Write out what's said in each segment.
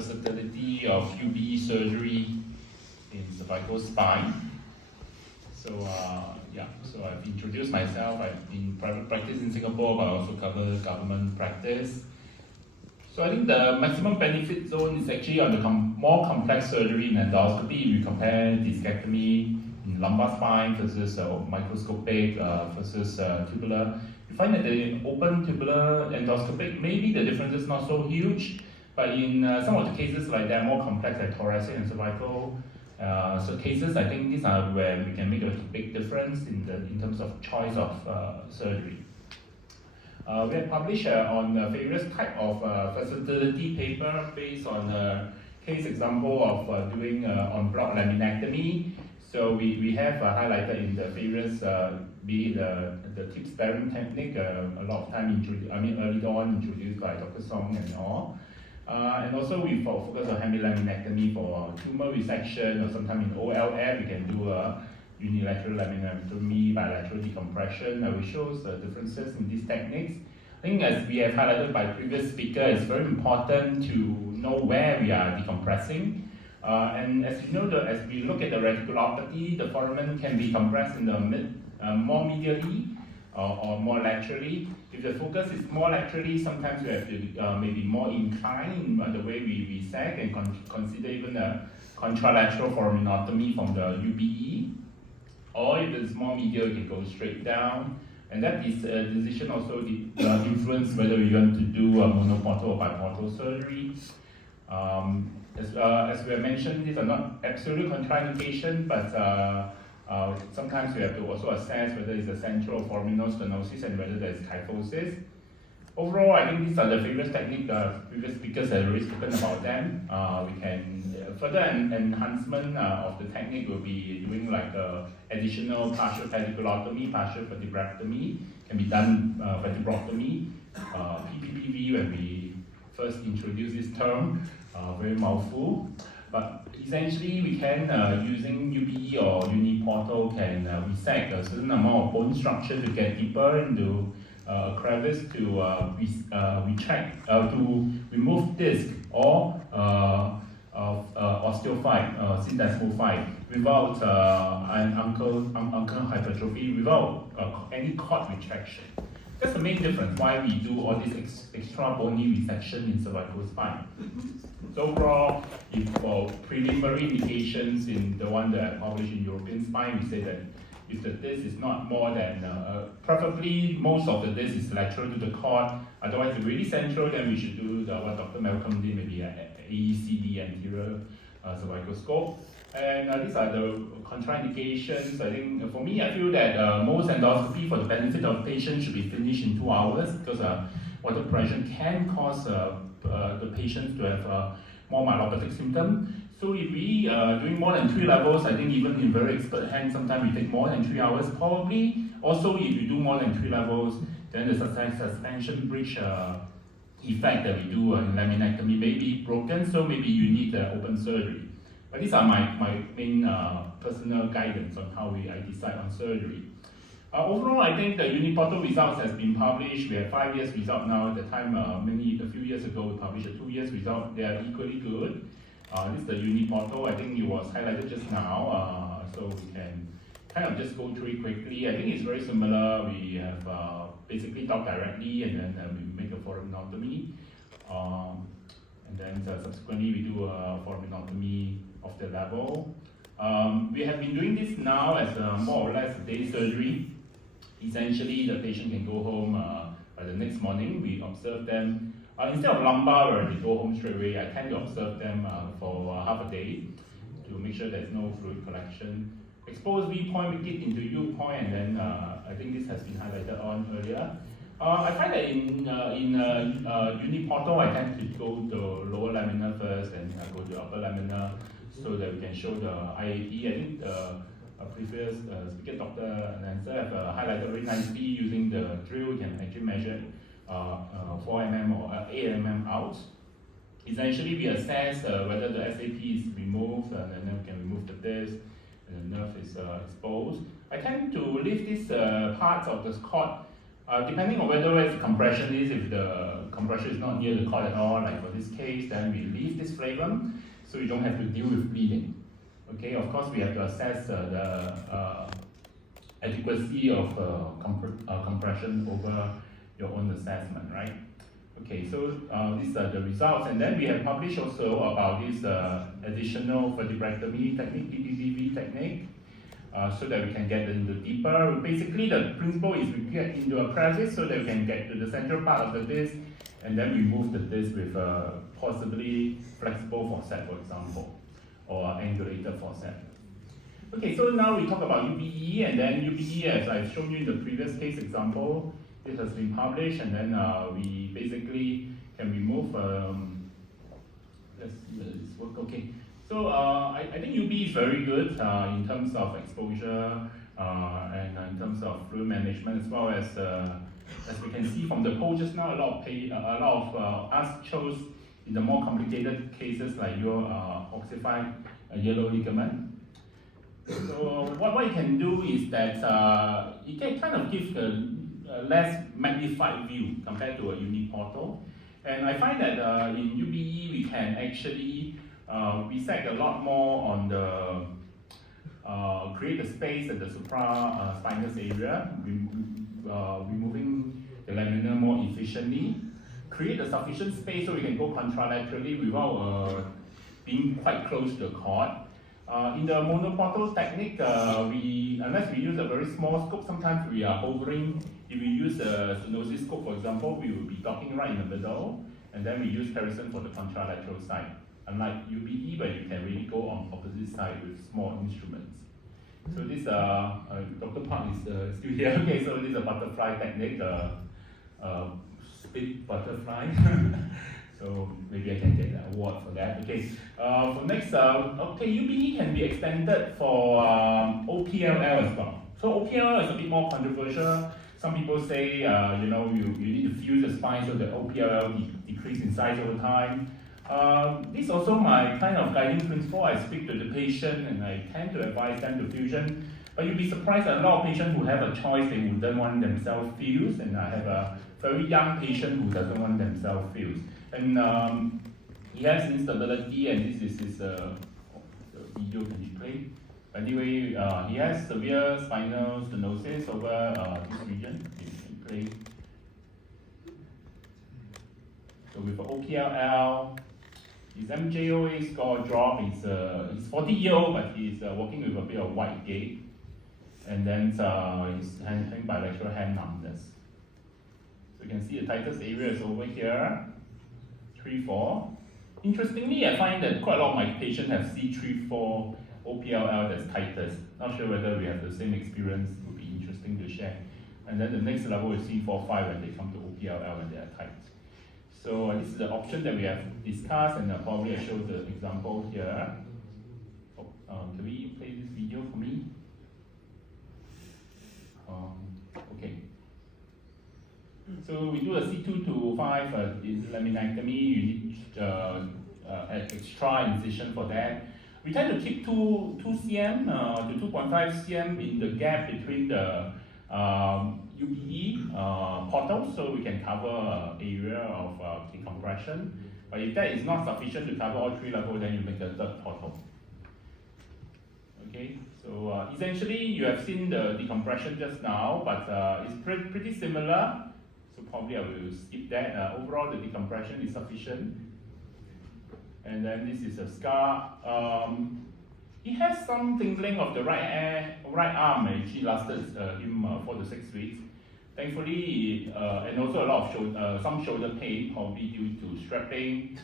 versatility of UBE surgery in cervical spine. So so I've introduced myself. I've been private practice in Singapore, but I also cover government practice. So I think the maximum benefit zone is actually on the more complex surgery in endoscopy. If we compare discectomy in lumbar spine versus microscopic versus tubular, you find that the open tubular endoscopic, maybe the difference is not so huge, but in some of the cases like that, more complex like thoracic and cervical cases, I think these are where we can make a big difference in terms of choice of surgery. We have published on various type of versatility paper based on a case example of doing on block laminectomy. So we have highlighted in the various, be it the tip sparing technique, a lot of time early on introduced by Dr. Song and all. And also we focus on hemilaminectomy for tumor resection, or sometimes in OLF we can do a unilateral laminectomy, bilateral decompression. We show the differences in these techniques. I think as we have highlighted by previous speaker, it's very important to know where we are decompressing. And as you know, as we look at the radiculopathy, the foramen can be compressed in the more medially or more laterally. If the focus is more laterally, sometimes we have to maybe more incline in the way we resect and consider even a contralateral foraminotomy from the UBE. Or if it's more medial, you can go straight down. And that is a decision also influence whether you want to do a monoportal or biportal surgery. As we have mentioned, these are not absolute contraindication, but sometimes we have to also assess whether it's a central foraminostenosis and whether there's kyphosis. Overall, I think these are the various techniques previous speakers have already spoken about them. We can further enhancement of the technique will be doing like additional partial pediculotomy, partial vertebrectomy, can be done vertebrectomy, PPPV when we first introduced this term, very mouthful. But essentially we can, using UBE or uniportal, can resect a certain amount of bone structure to get deeper into crevice to retract, to remove disc or osteophyte, syndesmophyte, without an ankle hypertrophy, without any cord retraction. That's the main difference why we do all this extra bony resection in cervical spine. So overall, for preliminary indications in the one that I published in European Spine, we say that if the disc is not more than, preferably most of the disc is lateral to the cord, otherwise it's really central, then we should do what Dr. Malcolm did, maybe an AECD, anterior cervical scope. And these are the contraindications. I think for me, I feel that most endoscopy for the benefit of patients should be finished in 2 hours, because water pressure can cause the patients to have more myelopathic symptoms. So if we doing more than 3 levels, I think even in very expert hands, sometimes we take more than 3 hours probably. Also, if you do more than 3 levels, then the suspension bridge effect that we do in laminectomy may be broken, so maybe you need open surgery. But these are my main personal guidance on how I decide on surgery. Overall, I think the uniportal results has been published. We have 5 years result now. At the time, a few years ago, we published a 2 years result. They are equally good. This is the uniportal. I think it was highlighted just now, so we can kind of just go through it quickly. I think it's very similar. We have basically talk directly, and then we make a foraminotomy. And then subsequently, we do a foraminotomy of the level. We have been doing this now as more or less a day surgery. Essentially, the patient can go home by the next morning. We observe them. Instead of lumbar, where they go home straight away, I tend to observe them for half a day to make sure there's no fluid collection. Expose V point, we get into U point, and then I think this has been highlighted on earlier. I find that in uniportal, I tend to go to lower lamina first, and go to upper lamina, so that we can show the IAP. I think the previous speaker, Dr. Nancer, have highlighted very nicely using the drill. You can actually measure 4 mm or 8 mm out. Essentially, we assess whether the SAP is removed, and then we can remove the disc, and the nerve is exposed. I tend to leave these parts of the cord Depending on where the compression is, if the compression is not near the cord at all, like for this case, then we leave this flavum, so you don't have to deal with bleeding. Okay, of course we have to assess the adequacy of compression over your own assessment, right? Okay, so these are the results, and then we have published also about this additional vertebrectomy technique, PPVV technique, so that we can get into deeper. Basically, the principle is we get into a crevice so that we can get to the central part of the disc, and then we move the disc with a possibly flexible forceps, for example, or angulated forceps. Okay, so now we talk about UBE, and then UBE, as I've shown you in the previous case example, it has been published, and then we basically can remove, let's see whether this works. Okay, so I think UBE is very good in terms of exposure and in terms of fluid management, as well as we can see from the poll just now, a lot of us chose in the more complicated cases like your ossified yellow ligament. So what you can do is that you can kind of give a less magnified view compared to a uniportal. And I find that in UBE we can actually resect a lot more on the create a space at the supraspinous area, removing the lamina more efficiently, create a sufficient space so we can go contralaterally without being quite close to the cord. In the monoportal technique, unless we use a very small scope, sometimes we are hovering. If we use a stenosis scope, for example, we will be docking right in the middle, and then we use Harrison for the contralateral side. Unlike UBE, where you can really go on opposite side with small instruments. So this, Dr. Park is still here. Okay, so this is a butterfly technique, split butterfly. So maybe I can get an award for that. Okay, for next, okay, UBE can be extended for OPLL as well. So OPLL is a bit more controversial. Some people say, you need to fuse the spine so that OPLL decrease in size over time. This is also my kind of guiding principle. I speak to the patient and I tend to advise them to fusion. But you'll be surprised that a lot of patients who have a choice, they wouldn't want themselves fused. And I have a very young patient who doesn't want themselves fused. And he has instability, and this is his video, can you play? Anyway, he has severe spinal stenosis over this region. You can play. So with OPLL, his MJOA score drop is he's 40-year-old, but he's working with a bit of white gait, and then he's having bilateral hand numbness. So you can see the tightest area is over here. 3-4. Interestingly, I find that quite a lot of my patients have C3-4 OPLL that's tightest. Not sure whether we have the same experience. It would be interesting to share. And then the next level is C4-5 when they come to OPLL when they are tight. So this is the option that we have discussed, and probably I show the example here. Can we play this video for me? Okay. So we do a C2 to 5 laminectomy. You need an extra incision for that. We tend to keep 2 cm to 2.5 cm in the gap between the UBE portals, so we can cover area of decompression. But if that is not sufficient to cover all 3 levels, then you make a third portal. Okay, so essentially you have seen the decompression just now, but it's pretty similar. So probably I will skip that. Overall, the decompression is sufficient. And then this is a scar. He has some tingling of the right arm. It lasted him 4 to 6 weeks. Thankfully, and also a lot of some shoulder pain, probably due to strapping.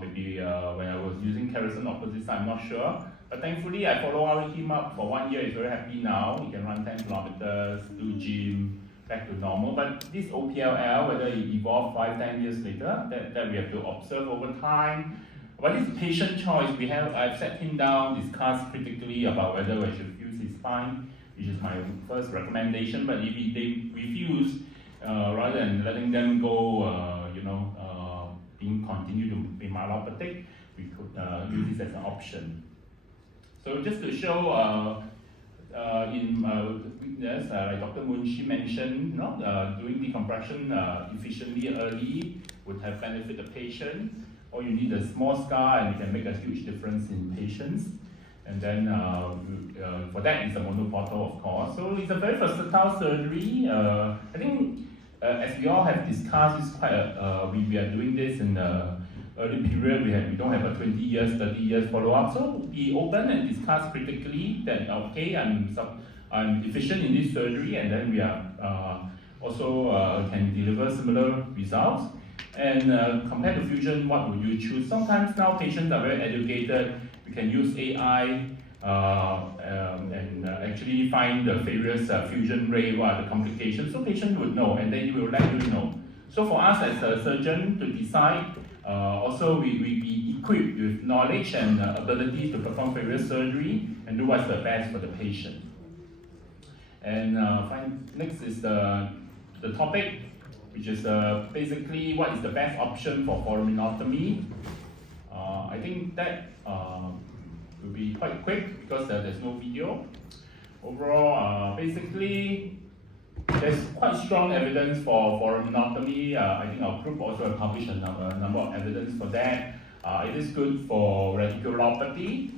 Maybe when I was using Harrison opposite side, I'm not sure. But thankfully, I follow him up for 1 year. He's very happy now. He can run 10 kilometers, do gym, back to normal. But this OPLL, whether it evolved 5-10 years later, that we have to observe over time. But it's patient choice. I've sat him down, discussed critically about whether I should fuse his spine, which is my first recommendation. But if they refuse, rather than letting them go, being continued to be myelopathic, we could use this as an option. So just to show in weakness, like Dr. Munshi mentioned, doing decompression efficiently early would have benefit the patient. Or you need a small scar and it can make a huge difference in patients. And then for that, it's a monoportal, of course. So it's a very versatile surgery. I think, as we all have discussed, it's quite we are doing this in the early period. We don't have a 20 years, 30 years follow-up. So we open and discuss critically that, okay, I'm efficient in this surgery, and then we are also can deliver similar results. And compared to fusion, what would you choose? Sometimes now patients are very educated. We can use AI and actually find the various fusion rate, what are the complications, so patient would know, and then he will let you know. So for us as a surgeon to decide, also we be equipped with knowledge and abilities to perform various surgery and do what's the best for the patient. And next is the topic, which is basically what is the best option for foraminotomy. I think that will be quite quick because there's no video. Overall, basically, there's quite strong evidence for foraminotomy. I think our group also have published a number of evidence for that. It is good for radiculopathy,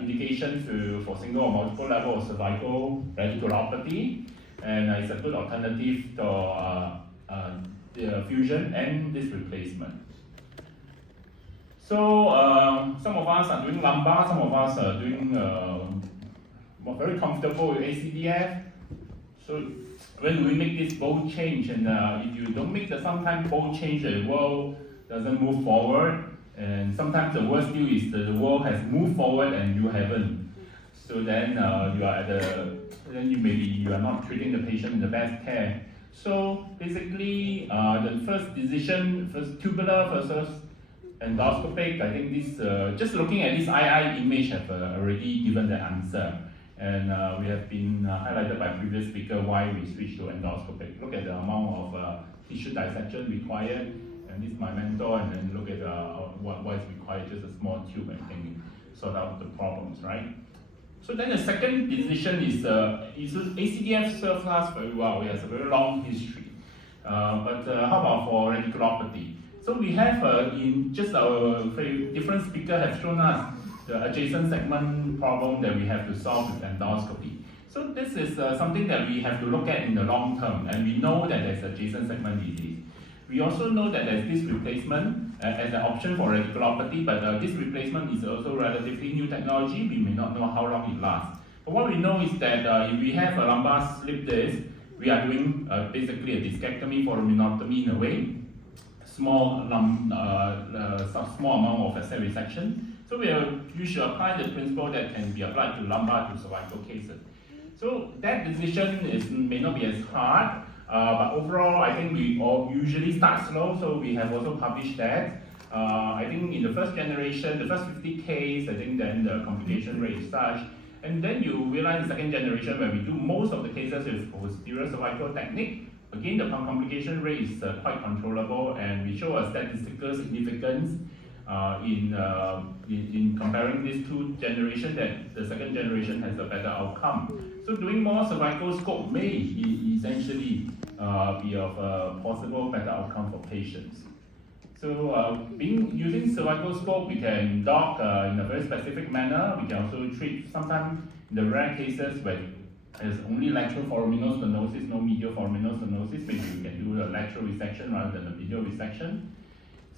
indication for single or multiple level of cervical radiculopathy, and it's a good alternative to the fusion and disc replacement. So some of us are doing lumbar, some of us are doing very comfortable with ACDF. So when we make this bold change, and if you don't make the sometimes bold change, the world doesn't move forward. And sometimes the worst deal is that the world has moved forward and you haven't. So then you are not treating the patient in the best care. So basically, the first decision, first tubular versus endoscopic, I think this, just looking at this II image have already given the answer. And we have been highlighted by previous speaker why we switched to endoscopic. Look at the amount of tissue dissection required, and this is my mentor, and then look at what is required, just a small tube, and can sort out the problems, right? So then the second decision is ACDF serves us very well. It has a very long history. But how about for radiculopathy? So we have in just our different speaker have shown us the adjacent segment problem that we have to solve with endoscopy. So this is something that we have to look at in the long term, and we know that there's adjacent segment disease. We also know that there's disc replacement as an option for radiculopathy, but disc replacement is also relatively new technology. We may not know how long it lasts. But what we know is that if we have a lumbar slip disc, we are doing basically a discectomy foraminotomy in a way, small amount of asset resection. So you should apply the principle that can be applied to lumbar to cervical cases. So that decision may not be as hard, but overall, I think we all usually start slow, so we have also published that. I think in the first generation, the first 50 cases, I think then the complication rate is such. And then you realize the second generation, where we do most of the cases with posterior cervical technique, again, the complication rate is quite controllable, and we show a statistical significance in comparing these two generations, that the second generation has a better outcome. So doing more cervical scope may essentially be of a possible better outcome for patients. So using cervical scope, we can dock in a very specific manner. We can also treat sometimes in the rare cases where there's only lateral foraminostenosis, no medial foraminostenosis. Maybe we can do a lateral resection rather than a medial resection.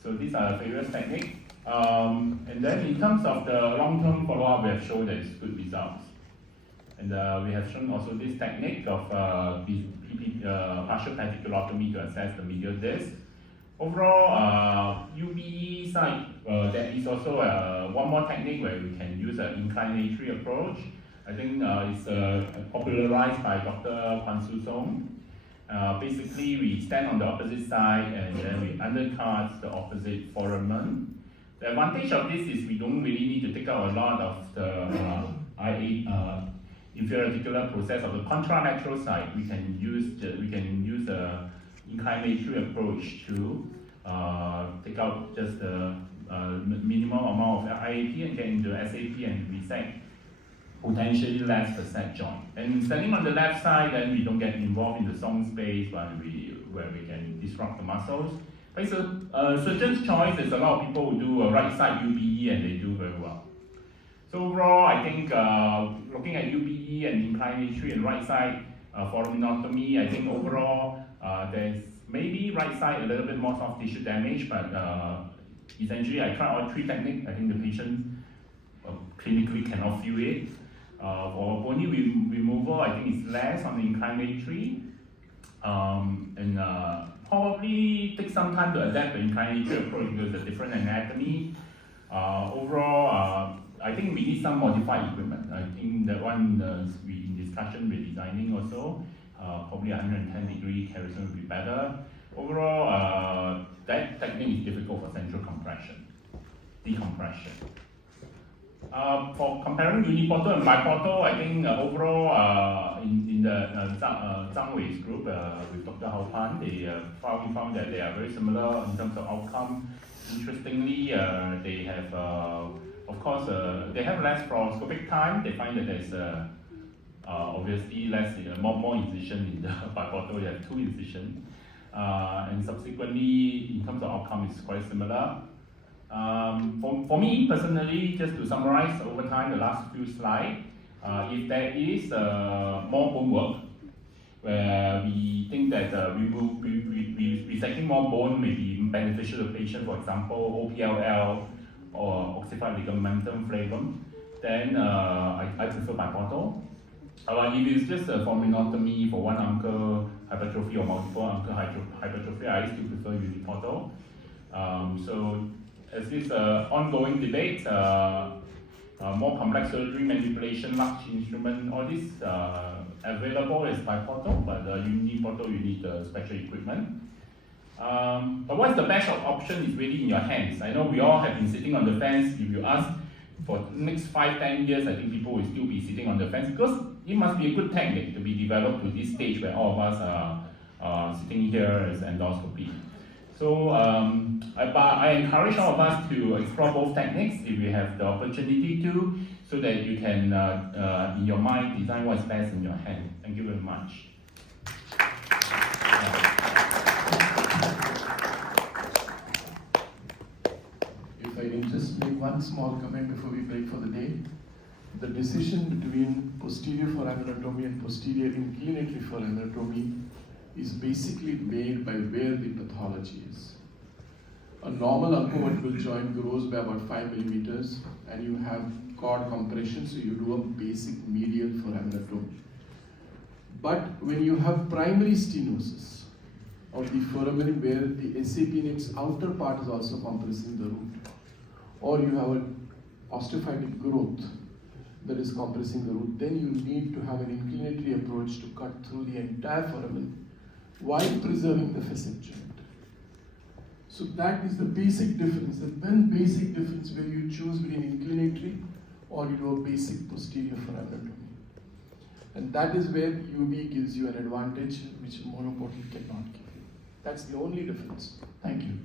So these are various techniques. And then in terms of the long-term follow-up, we have shown that it's good results. And we have shown also this technique of partial pediculotomy to assess the medial disc. Overall, UB side, there is also one more technique where we can use an inclinatory approach. I think it's popularized by Dr. Kwan Su Song. Basically, we stand on the opposite side and then we undercut the opposite foramen. The advantage of this is we don't really need to take out a lot of the inferior radicular process of the contralateral side. We can use the inclinatory approach to take out just the minimal amount of IAP and get into SAP and resect potentially less facet joint. And standing on the left side, then we don't get involved in the song space where we can disrupt the muscles. But it's a surgeon's choice. There's a lot of people who do a right side UBE and they do very well. So overall, I think looking at UBE and inclinatory and right side foraminotomy, I think overall there's maybe right side a little bit more soft tissue damage, but essentially I tried all three techniques. I think the patient clinically cannot feel it. For bony removal, I think it's less on the inclinatory, and probably take some time to adapt the inclinatory approach because it's a different anatomy. Overall, I think we need some modified equipment. I think that one we in discussion we're designing also. Probably 110-degree Harrison would be better. Overall, that technique is difficult for central compression, decompression. For comparing uniportal and biportal, I think overall in the Zhang Wei's group with Dr. Hao Pan, we found that they are very similar in terms of outcome. Interestingly, they have, of course, they have less fluoroscopic time. They find that there's obviously less, more incision in the biportal. They have 2 incisions, and subsequently, in terms of outcome, it's quite similar. For me personally, just to summarize over time, the last few slides, if there is more bone work, where we think that resecting more bone may be beneficial to the patient, for example, OPLL or ossified ligamentum flavum, then I prefer biportal. If it's just a foraminotomy for one ankle hypertrophy or multiple ankle hypertrophy, I still prefer uniportal. So as this ongoing debate, more complex surgery, manipulation, large instrument, all this available as biportal, but uniportal you need special equipment. But what's the best option is really in your hands. I know we all have been sitting on the fence. If you ask for the next 5-10 years, I think people will still be sitting on the fence because it must be a good technique to be developed to this stage where all of us are sitting here as endoscopy. So I encourage all of us to explore both techniques if you have the opportunity to, so that you can, in your mind, design what's best in your hand. Thank you very much. If I can just make one small comment before we break for the day. The decision between posterior foraminotomy and posterior inclinatory foraminotomy is basically made by where the pathology is. A normal uncovertible joint grows by about 5 millimeters and you have cord compression, so you do a basic medial foraminotomy. But when you have primary stenosis of the foramen where the SAP in its outer part is also compressing the root, or you have an osteophytic growth that is compressing the root, then you need to have an inclinatory approach to cut through the entire foramen while preserving the facet joint. So that is the basic difference, the one basic difference where you choose between inclinatory or you do a basic posterior foraminotomy. And that is where UB gives you an advantage which monoportal cannot give you. That's the only difference. Thank you.